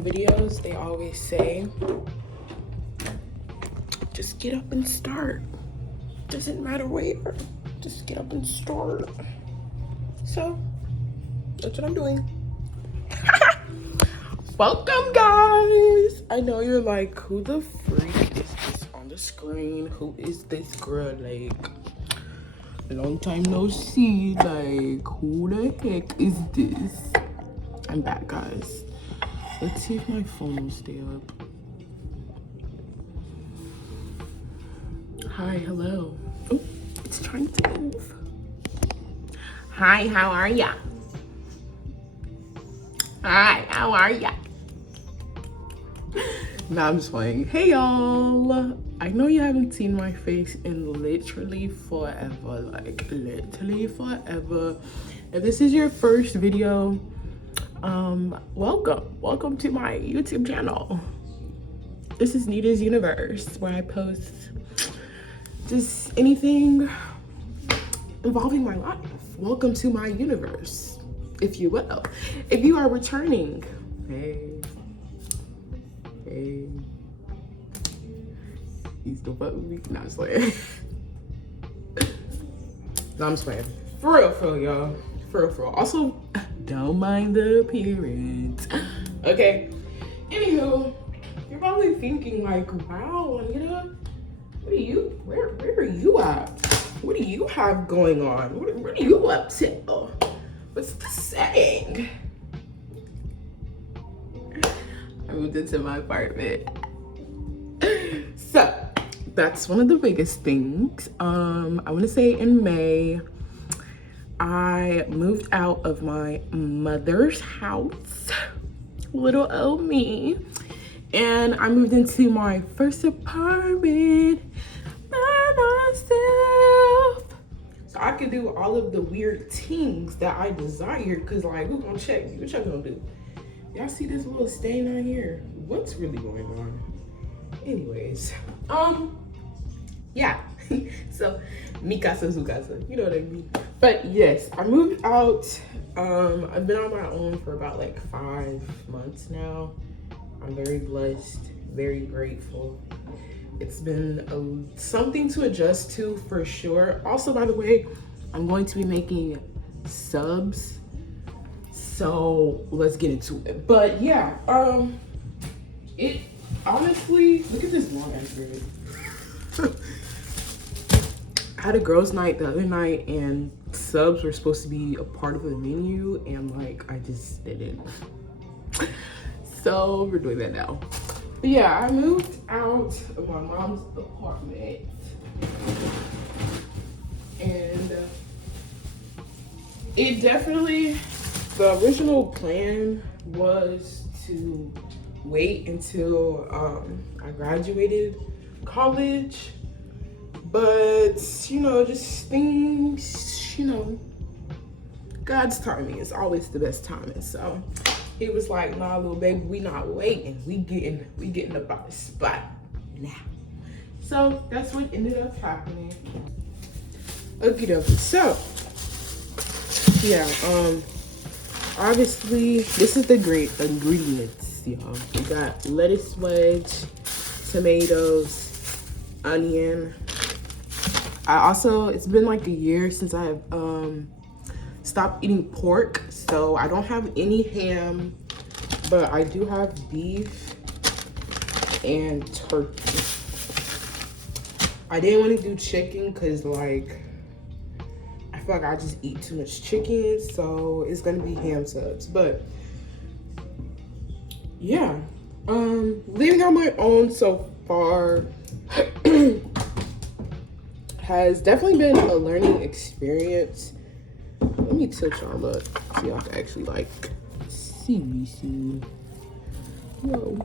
the videos, they always say, just get up and start. Doesn't matter where, just get up and start. So that's what I'm doing. Welcome, guys. I know you're like, who the freak is this on the screen? Who is this girl? Like, long time no see. Like, who the heck is this? I'm back, guys. Let's see if my phone will stay up. Hi, hello. Oh, it's trying to move. Hi, how are ya? Hi, how are ya? Nah, I'm just playing. Hey, y'all. I know you haven't seen my face in literally forever. Like, literally forever. If this is your first video, welcome to my YouTube channel. This is Nita's Universe, where I post just anything involving my life. Welcome to my universe, if you will. If you are returning, hey, you still fuck with me? Nah, I'm just playing. No, I'm just playing. For real, y'all. For real. Also, don't mind the appearance. Okay. Anywho, you're probably thinking like, wow, Anita, where are you at? What do you have going on? What are you up to? What's the setting? I moved into my apartment. So that's one of the biggest things. I want to say in May, I moved out of my mother's house, little old me, and I moved into my first apartment by myself. So I could do all of the weird things that I desired, because like, who gonna check me? What y'all gonna do? Y'all see this little stain on here? What's really going on? Anyways, yeah. So, mi casa, su casa. You know what I mean? But yes, I moved out. I've been on my own for about like 5 months now. I'm very blessed, very grateful. It's been something to adjust to for sure. Also, by the way, I'm going to be making subs. So let's get into it. But yeah, it honestly, look at this long ass beard. I had a girls' night the other night, and subs were supposed to be a part of the menu, and like I just didn't. So we're doing that now. But yeah, I moved out of my mom's apartment, and it definitely, the original plan was to wait until I graduated college, but you know, just things, you know, God's timing is always the best timing. So he was like, nah, little baby, we not waiting, we getting up out the spot now. So that's what ended up happening. Okie dokie. So yeah, obviously this is the great ingredients, y'all. We got lettuce wedge, tomatoes, onion. It's been like a year since I have stopped eating pork, so I don't have any ham, but I do have beef and turkey. I didn't want to do chicken because like I feel like I just eat too much chicken, so it's gonna be ham subs. But yeah, living on my own so far has definitely been a learning experience. Let me tilt y'all up so y'all can actually like see me soon. Whoa.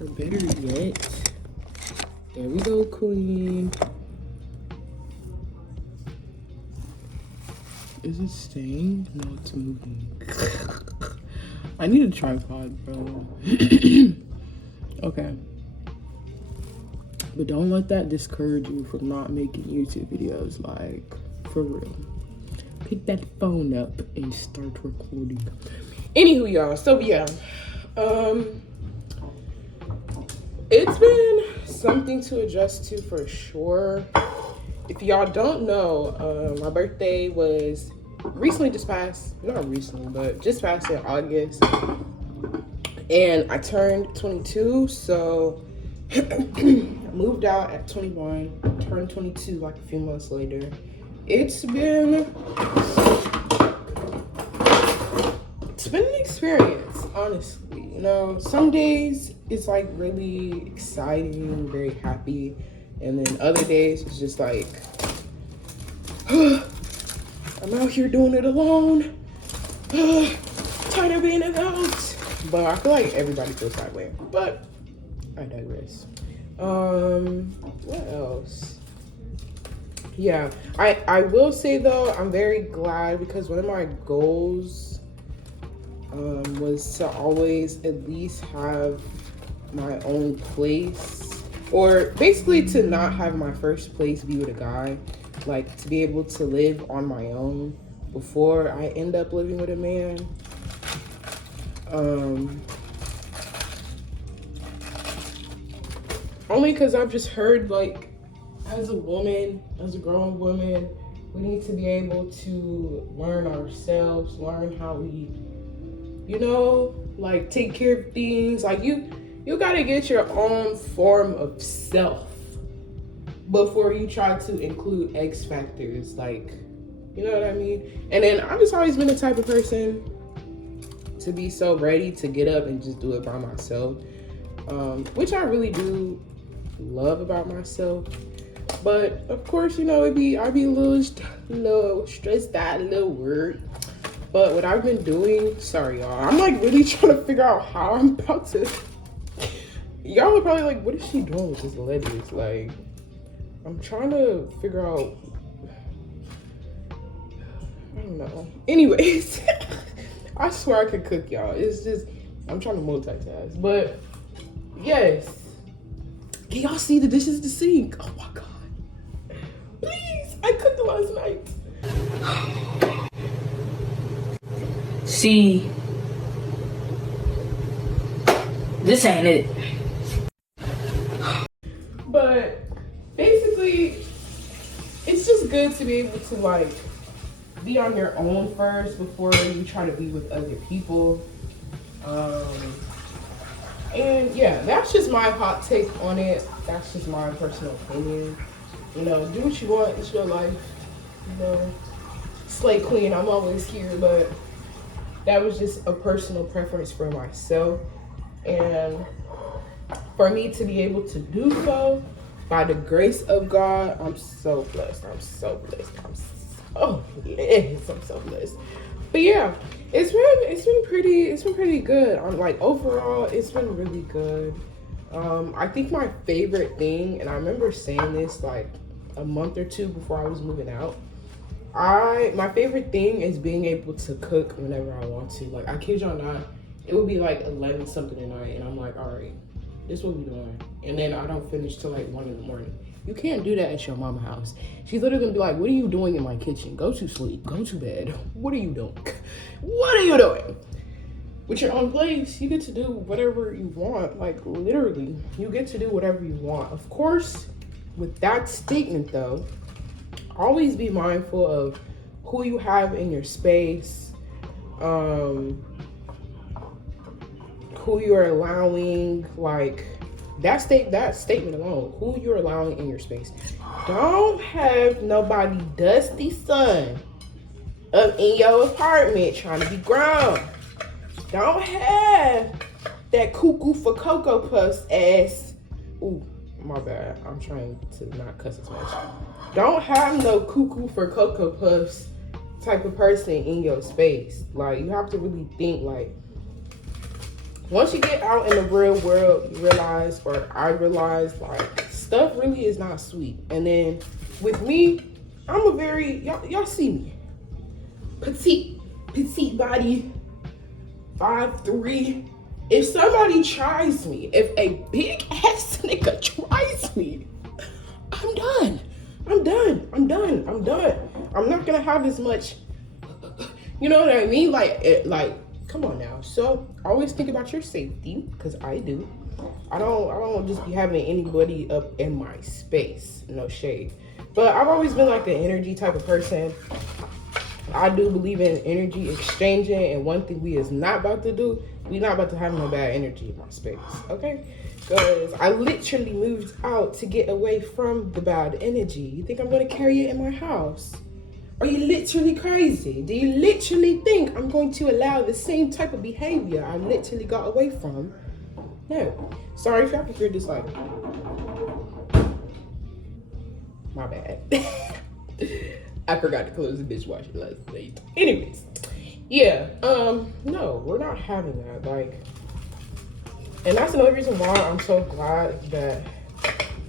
Or better yet, there we go, queen. Is it staying? No, it's moving. I need a tripod, bro. Okay. But don't let that discourage you from not making YouTube videos, like, for real. Pick that phone up and start recording. Anywho, y'all, so yeah, it's been something to adjust to for sure. If y'all don't know, my birthday was recently just passed, not recently, but just passed in August. And I turned 22, so I moved out at 21, turned 22 like a few months later. It's been an experience, honestly. You know, some days it's like really exciting, very happy, and then other days it's just like, I'm out here doing it alone. Tired of being out. But I feel like everybody feels that way. But I digress. What else? Yeah, I will say though, I'm very glad because one of my goals was to always at least have my own place, or basically to not have my first place be with a guy, like to be able to live on my own before I end up living with a man. Only because I've just heard, like, as a woman, as a grown woman, we need to be able to learn ourselves, learn how we, you know, like take care of things. Like you gotta get your own form of self before you try to include X factors. Like, you know what I mean? And then I've just always been the type of person to be so ready to get up and just do it by myself, which I really do love about myself. But of course, you know, I'd be a little stressed out, a little worried. But what I've been doing, sorry y'all, I'm like really trying to figure out how I'm about to. Y'all are probably like, what is she doing with this lettuce? Like, I'm trying to figure out. I don't know. Anyways, I swear I could cook, y'all. It's just I'm trying to multitask. But yes. Can y'all see the dishes in the sink? Oh my God. Please, I cooked last night. See, this ain't it. But basically, it's just good to be able to like be on your own first before you try to be with other people. And yeah, that's just my hot take on it. That's just my personal opinion. You know, do what you want. It's your life. You know, slay queen. I'm always here, but that was just a personal preference for myself. And for me to be able to do so, by the grace of God, I'm so blessed. I'm so blessed. I'm so blessed. But yeah, it's been pretty good. I'm like, overall, it's been really good. I think my favorite thing, and I remember saying this like a month or two before I was moving out, my favorite thing is being able to cook whenever I want to. Like, I kid y'all not, it would be like 11 something at night, and I'm like, all right, this is what we're doing. And then I don't finish till like 1 in the morning. You can't do that at your mama's house. She's literally gonna be like, what are you doing in my kitchen? Go to sleep, go to bed. What are you doing? What are you doing? With your own place, you get to do whatever you want. Like, literally, you get to do whatever you want. Of course, with that statement though, always be mindful of who you have in your space, who you're allowing, like that statement alone, who you're allowing in your space. Don't have nobody dusty son up in your apartment trying to be grown. Don't have that cuckoo for Cocoa Puffs ass. Ooh, my bad. I'm trying to not cuss as much. Don't have no cuckoo for Cocoa Puffs type of person in your space. Like, you have to really think, like, once you get out in the real world, you realize, or I realized, like, stuff really is not sweet. And then with me, I'm a very, y'all see me, petite body, 5'3". If somebody tries me, if a big ass nigga tries me, I'm done. I'm not gonna have as much, you know what I mean? Like Come on now. So always think about your safety, because I do. I don't just be having anybody up in my space. No shade. But I've always been like an energy type of person. I do believe in energy exchanging, and one thing we is not about to do, we not about to have no bad energy in my space, okay? Because I literally moved out to get away from the bad energy. You think I'm gonna carry it in my house? Are you literally crazy? Do you literally think I'm going to allow the same type of behavior I literally got away from? No. Sorry if y'all can hear this, like, my bad. I forgot to close the dishwasher last night. Anyways, yeah, no, we're not having that. Like, and that's another reason why I'm so glad that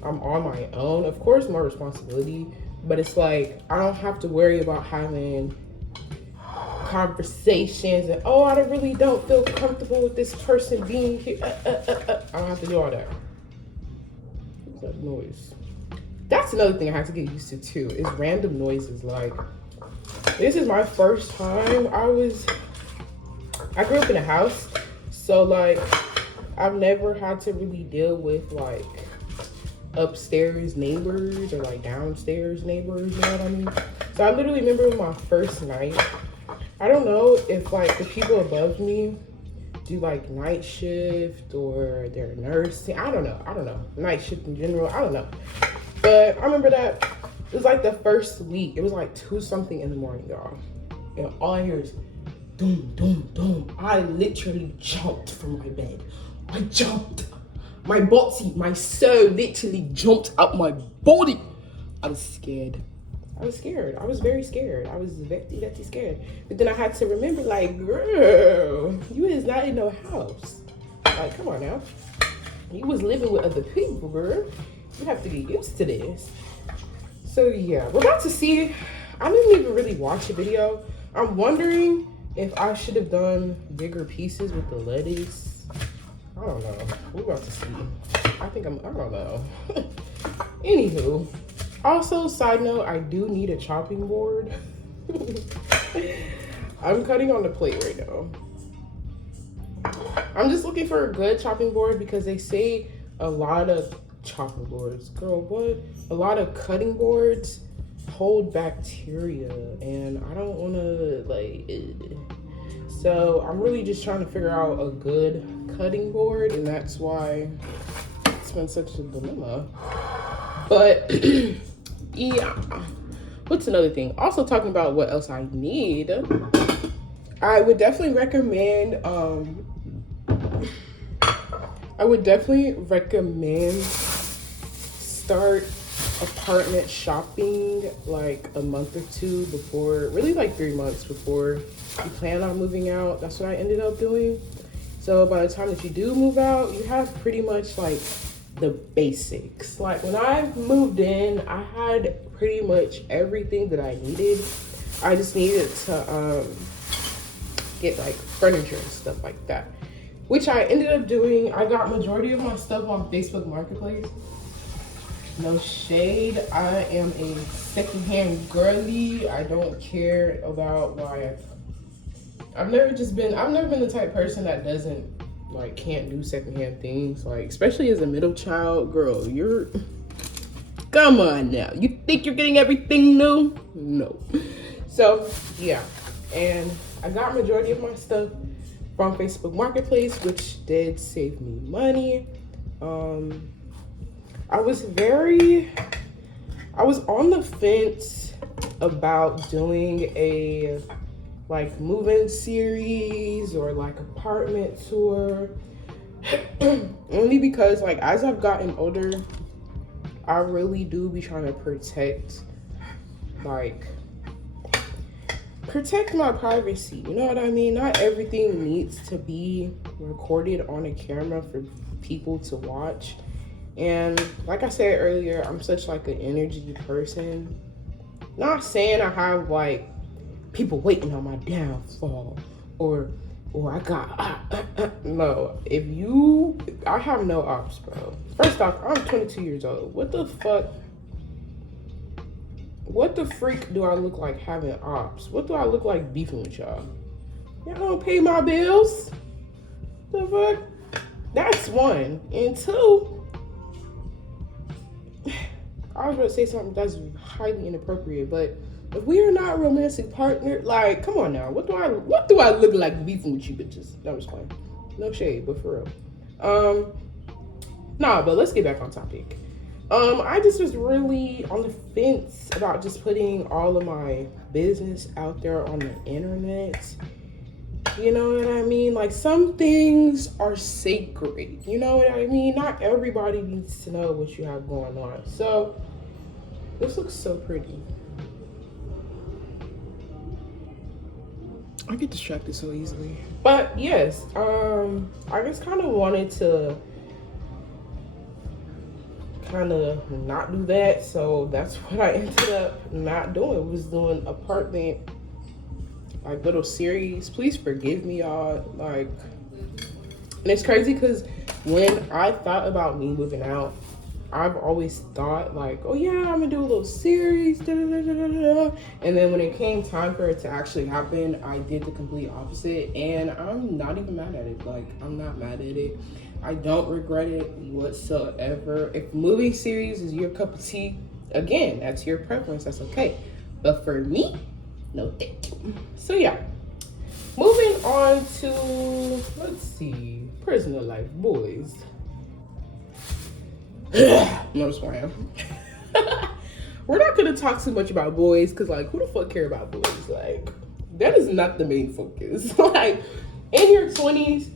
I'm on my own. Of course, more responsibility, but it's like I don't have to worry about having conversations and, oh, I really don't feel comfortable with this person being here. I don't have to do all that. What's that noise? That's another thing I have to get used to too, is random noises. Like, this is my first time. I grew up in a house, so like I've never had to really deal with like upstairs neighbors or like downstairs neighbors, you know what I mean? So I literally remember my first night. I don't know if like the people above me do like night shift or they're nursing. I don't know. Night shift in general, I don't know. But I remember that it was like the first week. It was like 2 something in the morning, y'all. And all I hear is doom, doom, doom. I literally jumped from my bed. I jumped. My body, my soul literally jumped out my body. I was scared. I was very scared. I was very scared. But then I had to remember, like, girl, you is not in no house. Like, come on now. You was living with other people, girl. You have to get used to this. So yeah, we're about to see. I didn't even really watch the video. I'm wondering if I should have done bigger pieces with the lettuce. I don't know. We're about to see. I don't know. Anywho, also side note, I do need a chopping board. I'm cutting on the plate right now. I'm just looking for a good chopping board because they say a lot of chopping boards, girl, what? A lot of cutting boards hold bacteria, and I don't want to like. So I'm really just trying to figure out a good cutting board, and that's why it's been such a dilemma. But yeah, what's another thing? Also talking about what else I need. I would definitely recommend. Start apartment shopping like a month or 2 before, really like 3 months before you plan on moving out. That's what I ended up doing. So by the time that you do move out, you have pretty much like the basics. Like when I moved in, I had pretty much everything that I needed. I just needed to get like furniture and stuff like that, which I ended up doing. I got majority of my stuff on Facebook Marketplace. No shade. I am a secondhand girly. I don't care about why. I've never been the type of person that doesn't like can't do secondhand things. Like especially as a middle child, girl, come on now. You think you're getting everything new? No. So yeah, and I got majority of my stuff from Facebook Marketplace, which did save me money. I was on the fence about doing a like move-in series or like apartment tour, only because like as I've gotten older, I really do be trying to protect my privacy, you know what I mean? Not everything needs to be recorded on a camera for people to watch. And like I said earlier, I'm such like an energy person. Not saying I have like people waiting on my downfall or I got no. I have no ops, bro. First off, I'm 22 years old. What the fuck? What the freak do I look like having ops? What do I look like beefing with y'all? Y'all don't pay my bills. The fuck? That's one. And two, I was going to say something that's highly inappropriate, but if we are not a romantic partner, like, come on now. What do I look like beefing with you bitches? That was fine. No shade, but for real. Nah, but let's get back on topic. I just was really on the fence about just putting all of my business out there on the internet. You know what I mean? Like, some things are sacred. You know what I mean? Not everybody needs to know what you have going on. So, this looks so pretty. I get distracted so easily. But yes, I just kind of wanted to kind of not do that. So that's what I ended up not doing, was doing apartment, like, little series. Please forgive me, y'all. Like, and it's crazy because when I thought about me moving out, I've always thought like, oh yeah, I'm gonna do a little series, da, da, da, da, da. And then when it came time for it to actually happen, I did the complete opposite, and I'm not even mad at it. Like, I'm not mad at it. I don't regret it whatsoever. If movie series is your cup of tea, again, that's your preference, that's okay. But for me, no thank you. So yeah, moving on to, let's see, personal life, boys. No, just playing. We're not gonna talk too much about boys, because, like, who the fuck care about boys? Like, that is not the main focus. Like, in your 20s,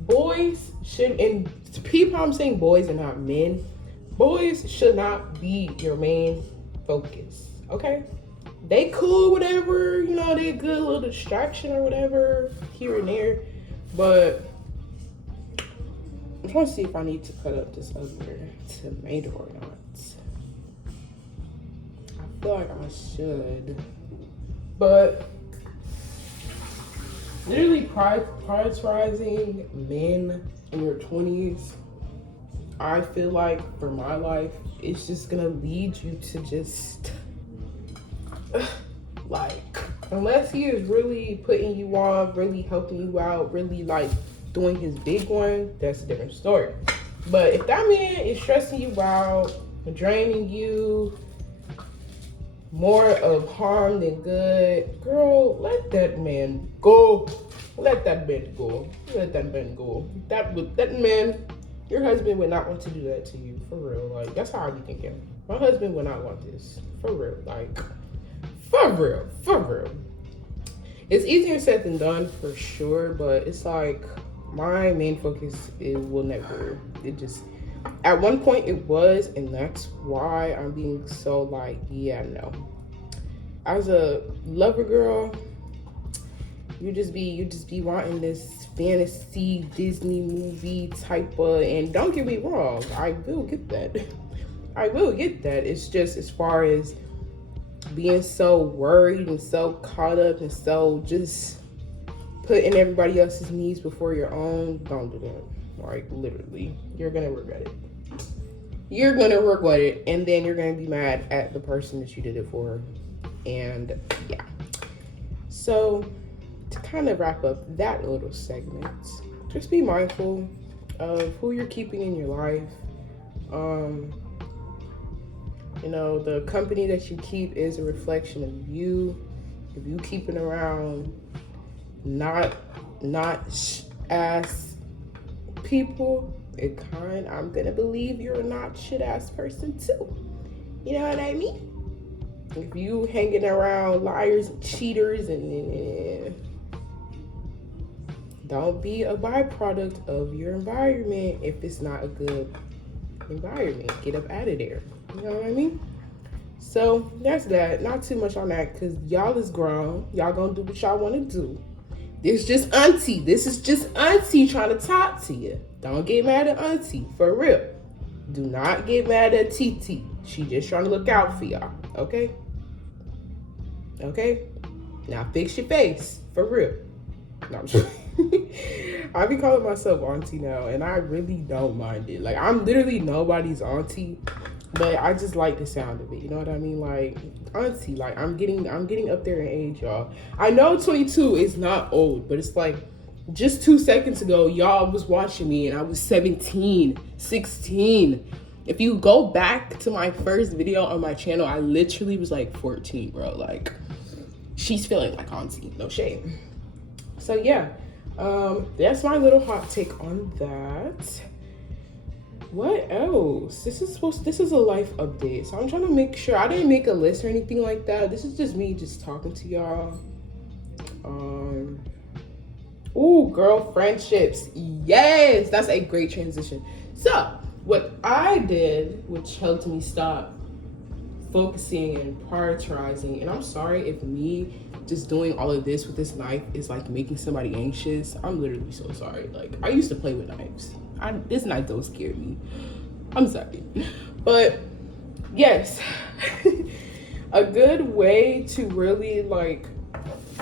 boys should, and people, I'm saying boys and not men, boys should not be your main focus, okay? They cool, whatever, you know, they a good little distraction or whatever here and there, but I'm trying to see if I need to cut up this other tomato or not. I feel like I should, but literally prioritizing men in your 20s, I feel like for my life, it's just gonna lead you to just like, unless he is really putting you on, really helping you out, really like doing his big one, that's a different story. But if that man is stressing you out, draining you, more of harm than good, girl, let that man go. Let that man go. Let that man go. That man, your husband would not want to do that to you, for real. Like, that's how I be thinking. My husband would not want this, for real. Like, for real. It's easier said than done, for sure, but it's like, my main focus will never, it just, at one point it was, and that's why I'm being so like, yeah, no. As a lover girl, you just be wanting this fantasy Disney movie type of, and don't get me wrong, I will get that. It's just, as far as being so worried and so caught up and so just putting everybody else's needs before your own, don't do that. Like, literally, you're gonna regret it. And then you're gonna be mad at the person that you did it for. And yeah. So, to kind of wrap up that little segment, just be mindful of who you're keeping in your life. You know, the company that you keep is a reflection of you. If you keeping around not ass people, I'm gonna believe you're a not shit ass person too. You know what I mean? If you hanging around liars and cheaters, and don't be a byproduct of your environment if it's not a good environment. Get up out of there. You know what I mean? So that's that. Not too much on that, because y'all is grown. Y'all gonna do what y'all want to do. This is just auntie trying to talk to you. Don't get mad at auntie, for real. Do not get mad at TT. She just trying to look out for y'all, okay? Okay? Now fix your face, for real. No, I'm just I be calling myself auntie now, and I really don't mind it. Like, I'm literally nobody's auntie. but I just like the sound of it. You know what I mean? Like, honestly, like I'm getting up there in age, y'all. I know 22 is not old, but it's like just 2 seconds ago, y'all was watching me and I was 17, 16. If you go back to my first video on my channel, I literally was like 14, bro. Like, she's feeling like auntie, no shame. So yeah, that's my little hot take on that. What else? This is a life update. So I'm trying to make sure I didn't make a list or anything like that. This is just me just talking to y'all. Ooh, girl friendships. Yes, that's a great transition. So what I did, which helped me stop focusing and prioritizing, and I'm sorry if me just doing all of this with this knife is like making somebody anxious. I'm literally so sorry. Like, I used to play with knives. This knife don't scare me. I'm sorry. But yes, a good way to really like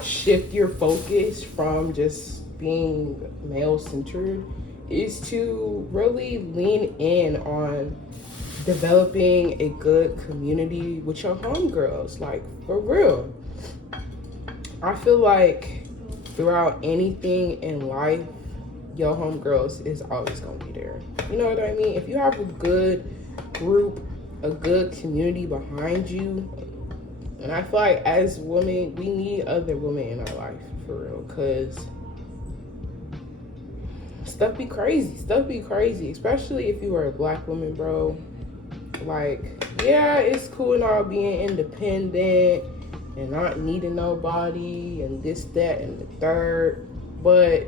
shift your focus from just being male centered is to really lean in on developing a good community with your homegirls. Like, for real. I feel like throughout anything in life, your homegirls is always gonna be there. You know what I mean? If you have a good group, a good community behind you, and I feel like as women, we need other women in our life, for real, because stuff be crazy, especially if you are a black woman, bro. Like, yeah, it's cool and all being independent and not needing nobody and this, that, and the third, but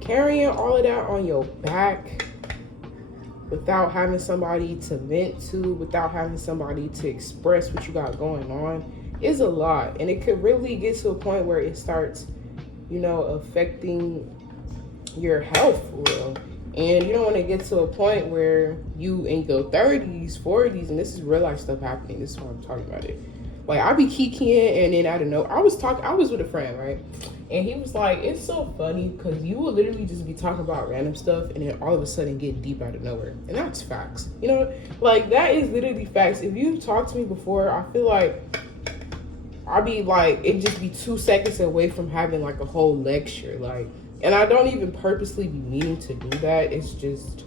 carrying all of that on your back without having somebody to vent to, without having somebody to express what you got going on is a lot. And it could really get to a point where it starts, you know, affecting your health for real. And you don't want to get to a point where you in your 30s, 40s, and this is real life stuff happening. This is why I'm talking about it. Like, I be kikiing, and then I don't know. I was with a friend, right? And he was like, it's so funny because you will literally just be talking about random stuff and then all of a sudden get deep out of nowhere. And that's facts. You know, like, that is literally facts. If you've talked to me before, I feel like I'll be like, it just be 2 seconds away from having like a whole lecture. Like, and I don't even purposely be meaning to do that. It's just,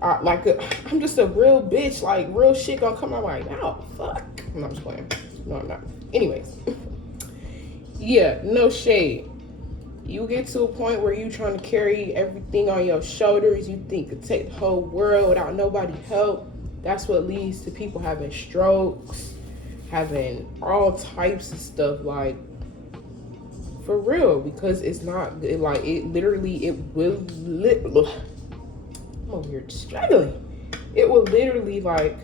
I'm just a real bitch. Like, real shit gonna come out like, oh, fuck. I'm just playing. No, I'm not. Anyways. Yeah, no shade. You get to a point where you trying to carry everything on your shoulders. You think you could take the whole world without nobody help. That's what leads to people having strokes, having all types of stuff. Like, for real, because it's not it, like it literally it will I'm over here struggling. It will literally like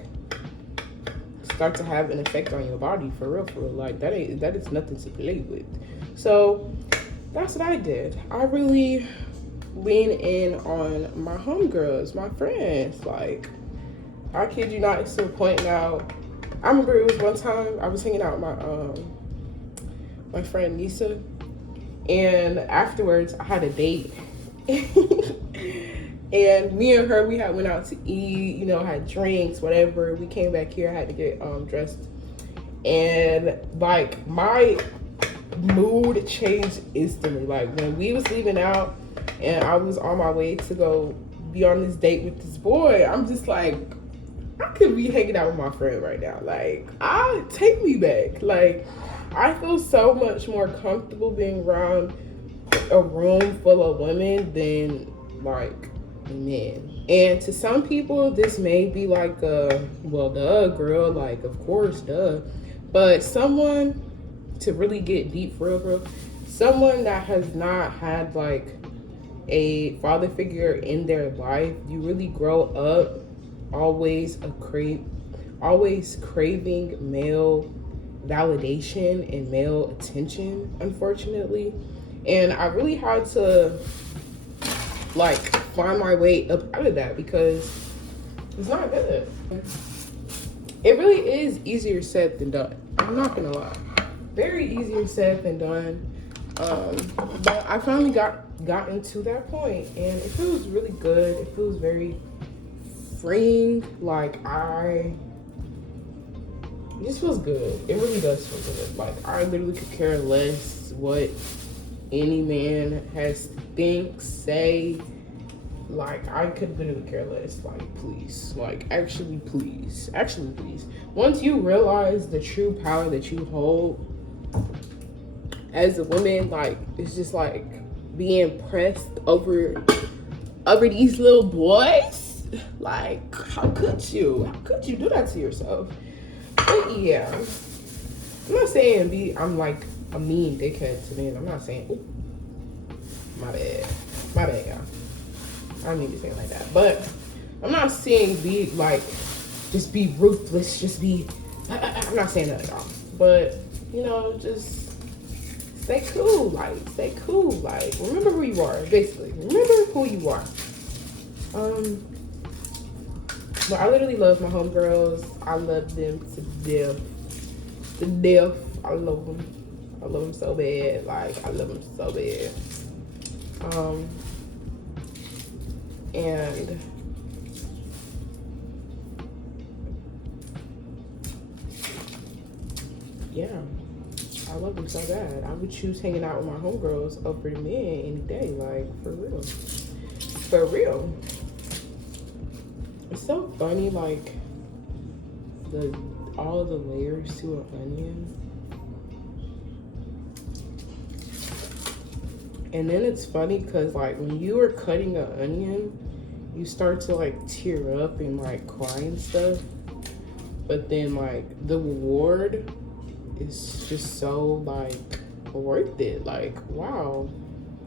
start to have an effect on your body, for real. Like, that is nothing to play with. So that's what I did. I really lean in on my homegirls, my friends. Like, I kid you not, it's to a point now. I remember it was one time I was hanging out with my friend Nisa, and afterwards I had a date. And me and her, we went out to eat, you know, had drinks, whatever. We came back here, I had to get dressed. And like, my mood changed instantly. Like, when we was leaving out and I was on my way to go be on this date with this boy, I'm just like, I could be hanging out with my friend right now. Like, take me back. Like, I feel so much more comfortable being around a room full of women than like men. And to some people, this may be like well, duh, girl, like, of course, duh. But someone, to really get deep for real, someone that has not had like a father figure in their life, you really grow up always craving male validation and male attention, unfortunately. And I really had to like find my way up out of that, because it's not good. It really is easier said than done. I'm not gonna lie. Very easier said than done. But I finally gotten to that point, and it feels really good. It feels very freeing. Like, it just feels good. It really does feel good. Like, I literally could care less what any man has to think, say. Like, I could literally care less. Like, please. Like, actually, please. Actually, please. Once you realize the true power that you hold as a woman, like, it's just like being pressed over these little boys. Like, how could you? How could you do that to yourself? But yeah, I'm not saying I'm like a mean dickhead to men. I'm not saying, ooh, my bad, y'all. I don't mean to say it like that, but I'm not saying just be ruthless, just be, I'm not saying that at all. But, you know, just stay cool, like, remember who you are, basically. Remember who you are. But I literally love my homegirls. I love them to death. I love them so bad. Like, I love them so bad. And yeah, I love them so bad. I would choose hanging out with my homegirls over the men any day. Like, for real. For real. It's so funny, like, all the layers to an onion. And then it's funny because, like, when you are cutting an onion, you start to, like, tear up and, like, cry and stuff. But then, like, the reward is just so, like, worth it. Like, wow.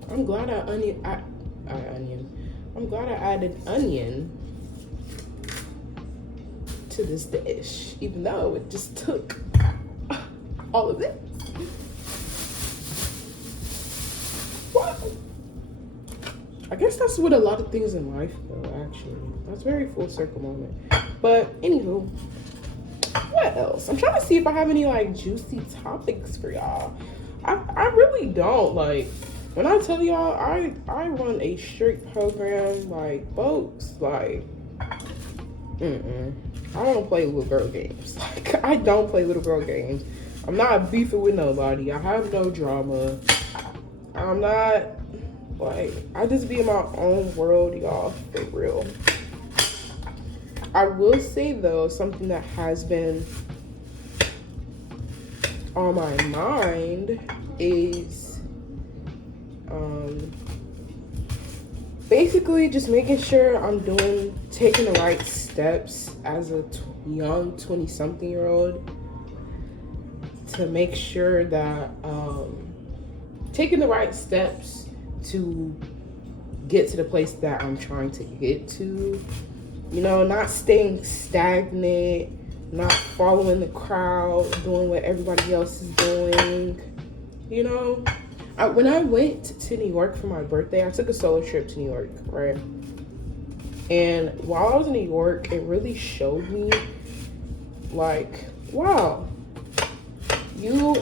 I'm glad I'm glad I added onion to this dish, even though it just took all of it. Wow. I guess that's what a lot of things in life go, actually. That's a very full circle moment. But anywho, what else? I'm trying to see if I have any like juicy topics for y'all. I really don't. Like, when I tell y'all I run a strict program, like, folks, like, I don't play little girl games. Like, I don't play little girl games. I'm not beefing with nobody. I have no drama. I'm not, like, I just be in my own world, y'all, for real. I will say, though, something that has been on my mind is basically just making sure I'm taking the right steps as a young 20-something-year-old to make sure that taking the right steps to get to the place that I'm trying to get to. You know, not staying stagnant, not following the crowd, doing what everybody else is doing. You know, when I went to New York for my birthday, I took a solo trip to New York, right? And while I was in New York, it really showed me, like, wow,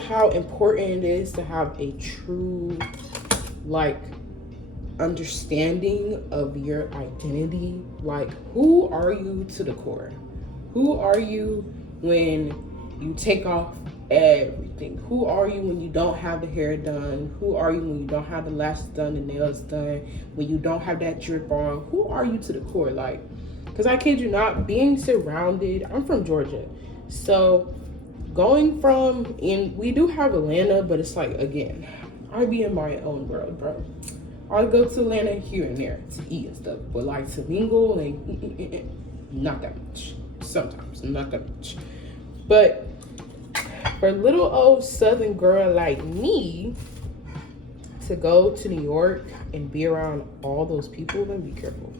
how important it is to have a true, like, understanding of your identity. Like, who are you to the core? Who are you when you take off everything? Who are you when you don't have the hair done? Who are you when you don't have the lashes done, the nails done, when you don't have that drip on? Who are you to the core? Like, because I kid you not, being surrounded, I'm from Georgia, so going from, and we do have Atlanta, but it's like, again, I be in my own world, bro. I go to Atlanta here and there to eat and stuff, but like to mingle and not that much. Sometimes, not that much. But for a little old Southern girl like me to go to New York and be around all those people, let me be careful.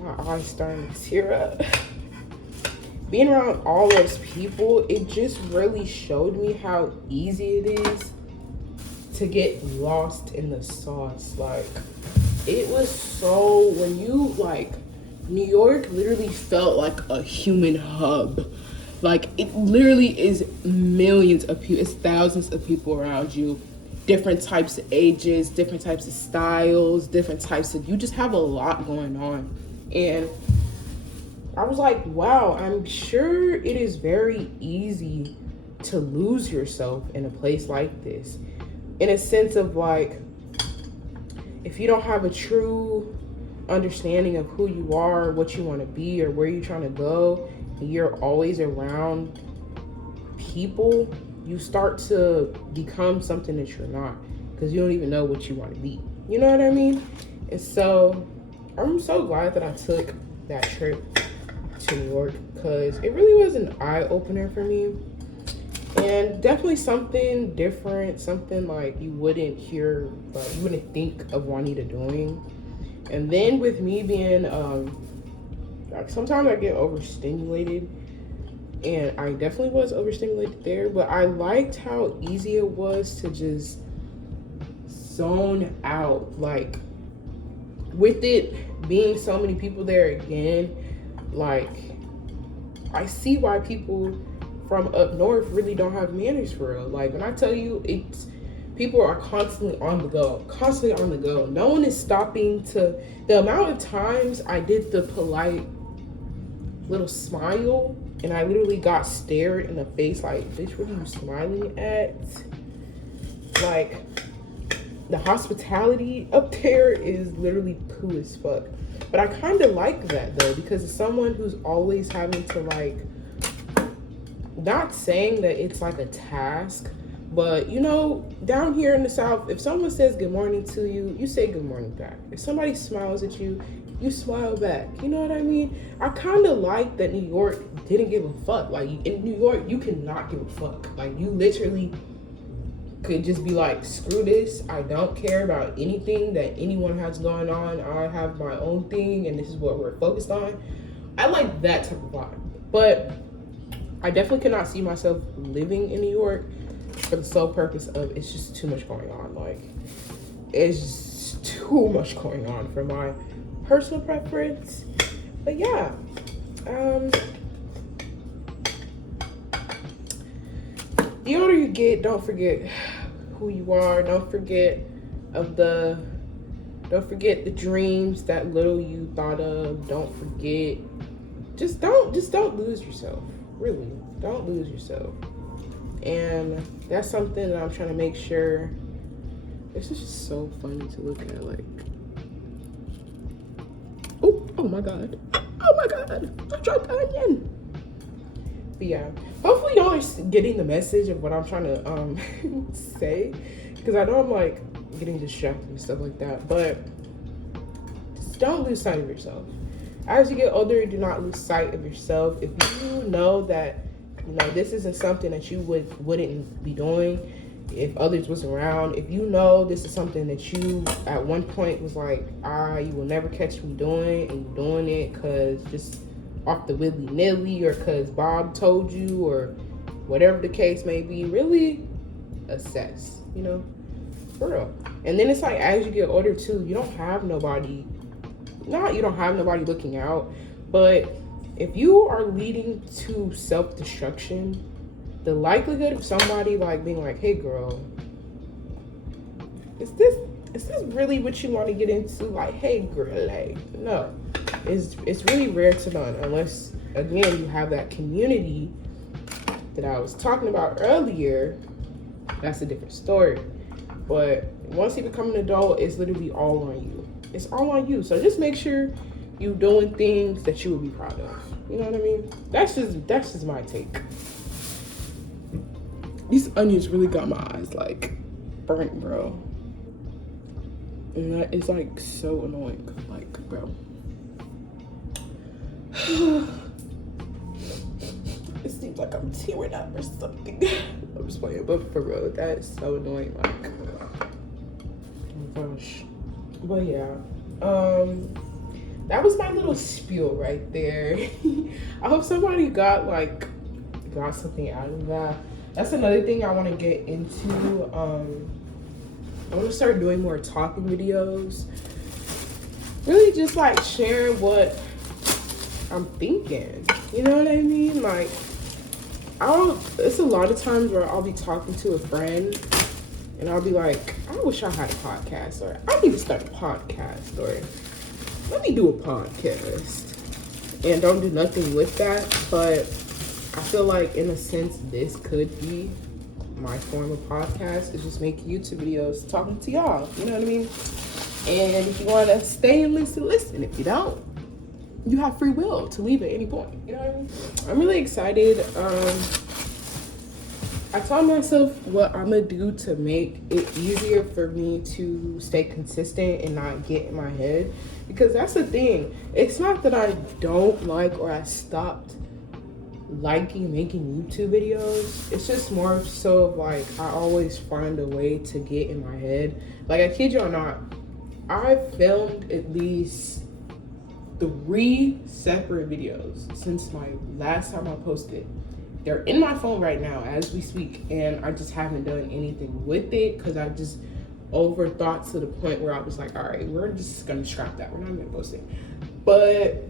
My eyes starting to tear up. Being around all those people, it just really showed me how easy it is to get lost in the sauce. Like, it was so, when you, like, New York literally felt like a human hub. Like, it literally is millions of people, it's thousands of people around you, different types of ages, different types of styles, different types of, you just have a lot going on. And I was like, wow, I'm sure it is very easy to lose yourself in a place like this. In a sense of like, if you don't have a true understanding of who you are, what you want to be, or where you're trying to go, and you're always around people, you start to become something that you're not because you don't even know what you want to be. You know what I mean? And so I'm so glad that I took that trip to New York because it really was an eye-opener for me, and definitely something different, something like you wouldn't hear, like you wouldn't think of Juanita doing. And then with me being like sometimes I get overstimulated, and I definitely was overstimulated there, but I liked how easy it was to just zone out. Like with it being so many people there again, like I see why people from up north really don't have manners for real. Like when I tell you, it's people are constantly on the go, constantly on the go. No one is stopping to, the amount of times I did the polite little smile and I literally got stared in the face like, bitch, what are you smiling at? Like the hospitality up there is literally poo as fuck. But I kind of like that though, because it's someone who's always having to like, not saying that it's like a task, but you know, down here in the South, if someone says good morning to you, you say good morning back. If somebody smiles at you, you smile back. You know what I mean? I kind of like that New York didn't give a fuck. Like in New York, you cannot give a fuck. Like you literally could just be like, screw this, I don't care about anything that anyone has going on. I have my own thing and this is what we're focused on. I like that type of vibe. But I definitely cannot see myself living in New York for the sole purpose of it's just too much going on. Like it's just too much going on for my personal preference. But yeah, the older you get, don't forget who you are. Don't forget the dreams that little you thought of. Don't forget. Just don't lose yourself. Really, don't lose yourself. And that's something that I'm trying to make sure. This is just so funny to look at. Like, oh my god, I dropped the onion. But yeah, hopefully y'all are getting the message of what I'm trying to say, because I know I'm like getting distracted and stuff like that. But just don't lose sight of yourself. As you get older, do not lose sight of yourself. If you know that, you know, this isn't something that you wouldn't be doing if others was around, if you know this is something that you at one point was like, you will never catch me doing, and you're doing it because just off the willy-nilly, or because Bob told you, or whatever the case may be, really assess, you know, for real. And then it's like, as you get older too, you don't have nobody looking out, but if you are leading to self-destruction, the likelihood of somebody like being like, hey girl, is this really what you want to get into? Like, hey girl, like, no. It's really rare to none, unless again you have that community that I was talking about earlier. That's a different story. But once you become an adult, it's literally all on you. It's all on you. So just make sure you're doing things that you would be proud of. You know what I mean? That's just my take. These onions really got my eyes like burnt, bro. And that is like so annoying. Like, bro. It seems like I'm tearing up or something. I'm just playing, but for real, that is so annoying. Like, oh my gosh. But yeah, that was my little spiel right there. I hope somebody got something out of that. That's another thing I want to get into. I want to start doing more talking videos. Really just like sharing what I'm thinking. You know what I mean? Like, it's a lot of times where I'll be talking to a friend and I'll be like, I wish I had a podcast, or I need to start a podcast, or let me do a podcast. and don't do nothing with that. But I feel like in a sense this could be my form of podcast, is just making YouTube videos talking to y'all, you know what I mean? And if you want to stay and listen. If you don't, you have free will to leave at any point, you know what I mean? I'm really excited. I told myself what I'm gonna do to make it easier for me to stay consistent and not get in my head, because that's the thing. It's not that I don't like or I stopped liking making YouTube videos. It's just more so of like I always find a way to get in my head. Like, I kid you or not, I filmed at least 3 separate videos since my last time I posted. They're in my phone right now as we speak, and I just haven't done anything with it because I just overthought to the point where I was like, all right, we're just gonna scrap that. We're not gonna post it. But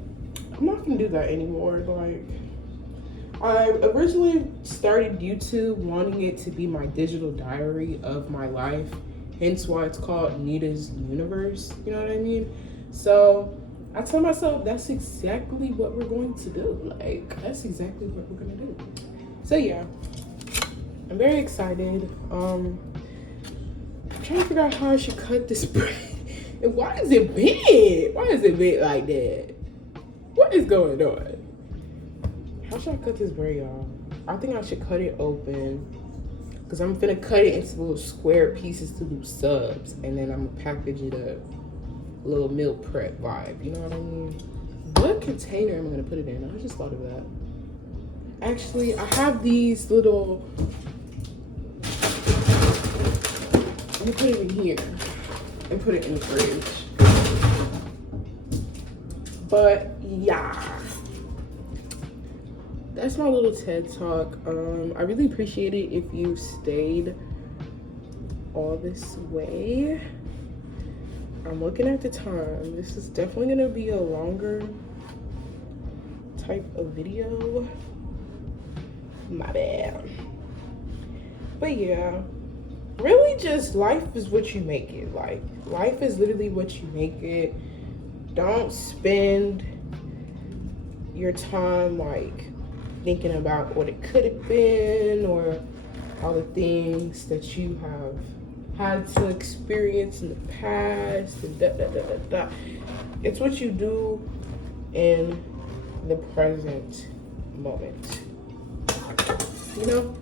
I'm not gonna do that anymore. Like, I originally started YouTube wanting it to be my digital diary of my life, hence why it's called Nita's Universe, you know what I mean? So I tell myself that's exactly what we're going to do. Like, that's exactly what we're gonna do. So yeah, I'm very excited. I'm trying to figure out how I should cut this bread. And why is it big? Why is it big like that? What is going on? How should I cut this bread, y'all? I think I should cut it open, because I'm gonna cut it into little square pieces to do subs, and then I'm gonna package it up. A little meal prep vibe, you know what I mean? What container am I gonna put it in? I just thought of that. Actually, I have these little, let me put it in here and put it in the fridge. But yeah, that's my little TED talk. I really appreciate it if you stayed all this way. I'm looking at the time. This is definitely gonna be a longer type of video. My bad. But yeah, really just life is what you make it. Like, life is literally what you make it. Don't spend your time like thinking about what it could have been or all the things that you have had to experience in the past and It's what you do in the present moment, you know?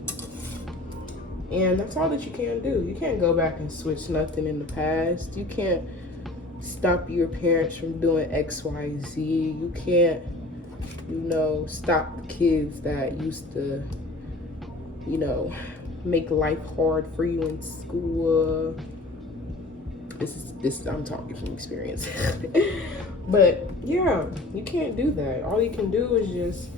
And that's all that you can do. You can't go back and switch nothing in the past. You can't stop your parents from doing X, Y, Z. You can't, stop the kids that used to, make life hard for you in school. This I'm talking from experience. But yeah, you can't do that. All you can do is just,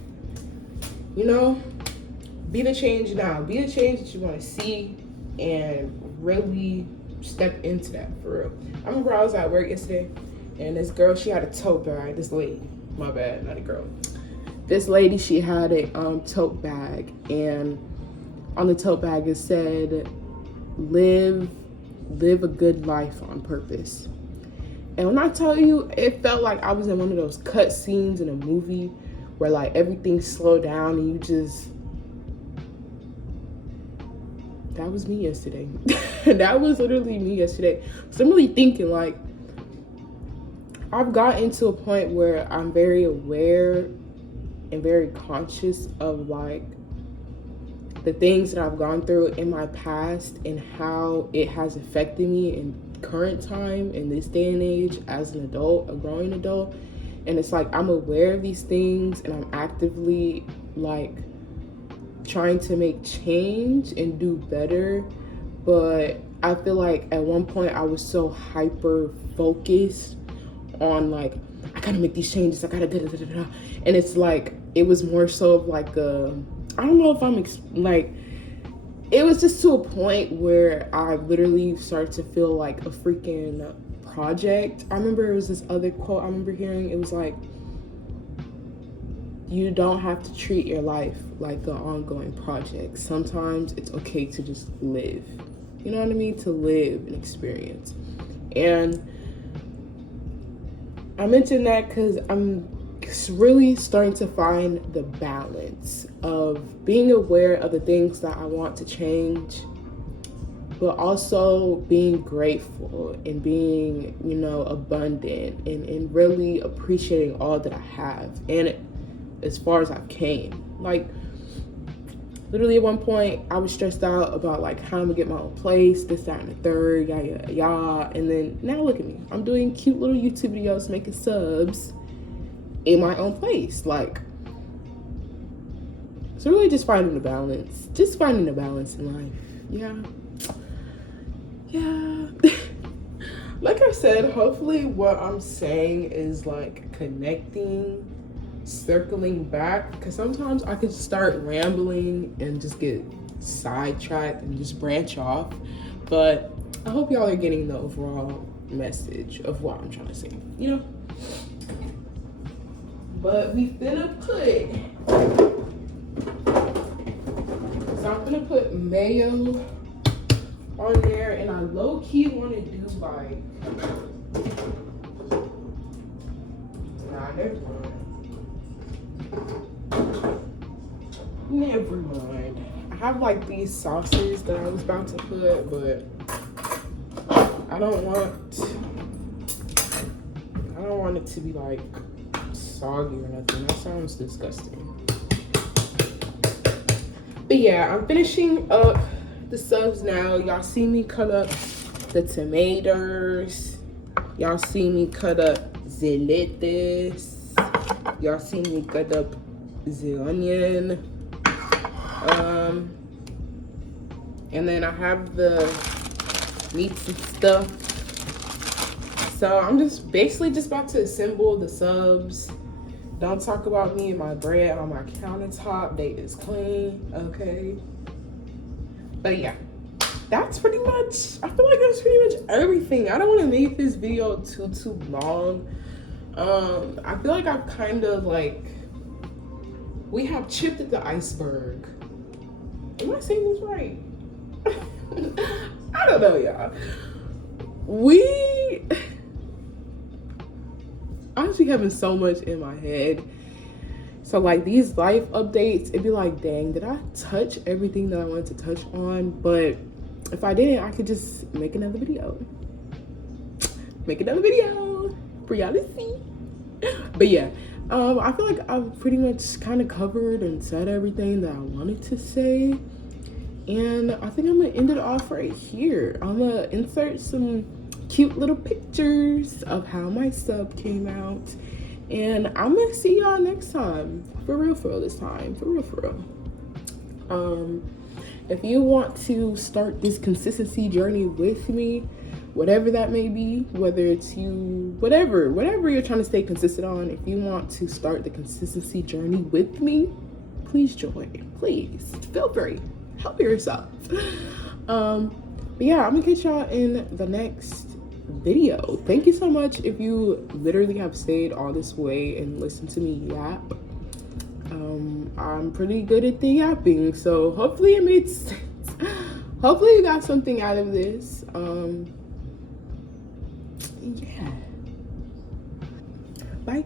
be the change now. Be the change that you want to see and really step into that for real. I remember I was at work yesterday and this girl, she had a tote bag. This lady, my bad, not a girl. This lady, she had a tote bag, and on the tote bag it said, live a good life on purpose. And when I tell you, it felt like I was in one of those cut scenes in a movie where like everything slowed down and you just, that was me yesterday. That was literally me yesterday. So I'm really thinking, like, I've gotten to a point where I'm very aware and very conscious of like the things that I've gone through in my past and how it has affected me in current time in this day and age as an adult, a growing adult. And it's like I'm aware of these things and I'm actively like trying to make change and do better. But I feel like at one point I was so hyper focused on like, I gotta make these changes, I gotta da-da-da-da-da. And it's like, it was more so of like I don't know if I'm like, it was just to a point where I literally started to feel like a freaking project. I remember it was this other quote I remember hearing. It was like, you don't have to treat your life like an ongoing project. Sometimes it's okay to just live. You know what I mean? To live and experience. And I mentioned that because I'm really starting to find the balance of being aware of the things that I want to change, but also being grateful and being, you know, abundant and really appreciating all that I have and as far as I've came. Like, literally at one point I was stressed out about like how I'm gonna get my own place, this, that, and the third, yada, yada, yada. And then now look at me. I'm doing cute little YouTube videos, making subs in my own place. Like, so really just finding a balance. Just finding a balance in life. Yeah. Like I said, hopefully what I'm saying is like connecting, circling back, because sometimes I could start rambling and just get sidetracked and just branch off. But I hope y'all are getting the overall message of what I'm trying to say, you know? But we finna I'm gonna put mayo on there, and I low-key want to do like, nah, never mind. I have like these sauces that I was about to put, but I don't want it to be like soggy or nothing. That sounds disgusting. But yeah, I'm finishing up the subs now. Y'all see me cut up the tomatoes. Y'all see me cut up the lettuce. Y'all see me cut up the onion. And then I have the meats and stuff. So I'm just basically just about to assemble the subs. Don't talk about me and my bread on my countertop. They is clean, okay? But yeah, that's pretty much, I feel like that's pretty much everything. I don't want to make this video too long. I feel like I've kind of like, we have chipped at the iceberg. Am I saying this right? I don't know, y'all. I'm actually having so much in my head. So like these life updates, it'd be like, dang, did I touch everything that I wanted to touch on? But if I didn't, I could just make another video. For y'all to see. But yeah, I feel like I've pretty much kind of covered and said everything that I wanted to say. And I think I'm gonna end it off right here. I'm gonna insert some cute little pictures of how my sub came out. And I'm gonna see y'all next time. For real this time. For real. If you want to start this consistency journey with me, whatever that may be, whether it's you, whatever you're trying to stay consistent on, if you want to start the consistency journey with me, please join. Please, feel free. Help yourself. But yeah, I'm gonna catch y'all in the next video. Thank you so much if you literally have stayed all this way and listened to me yap. I'm pretty good at the yapping, so hopefully it made sense. Hopefully you got something out of this. Yeah. Bye.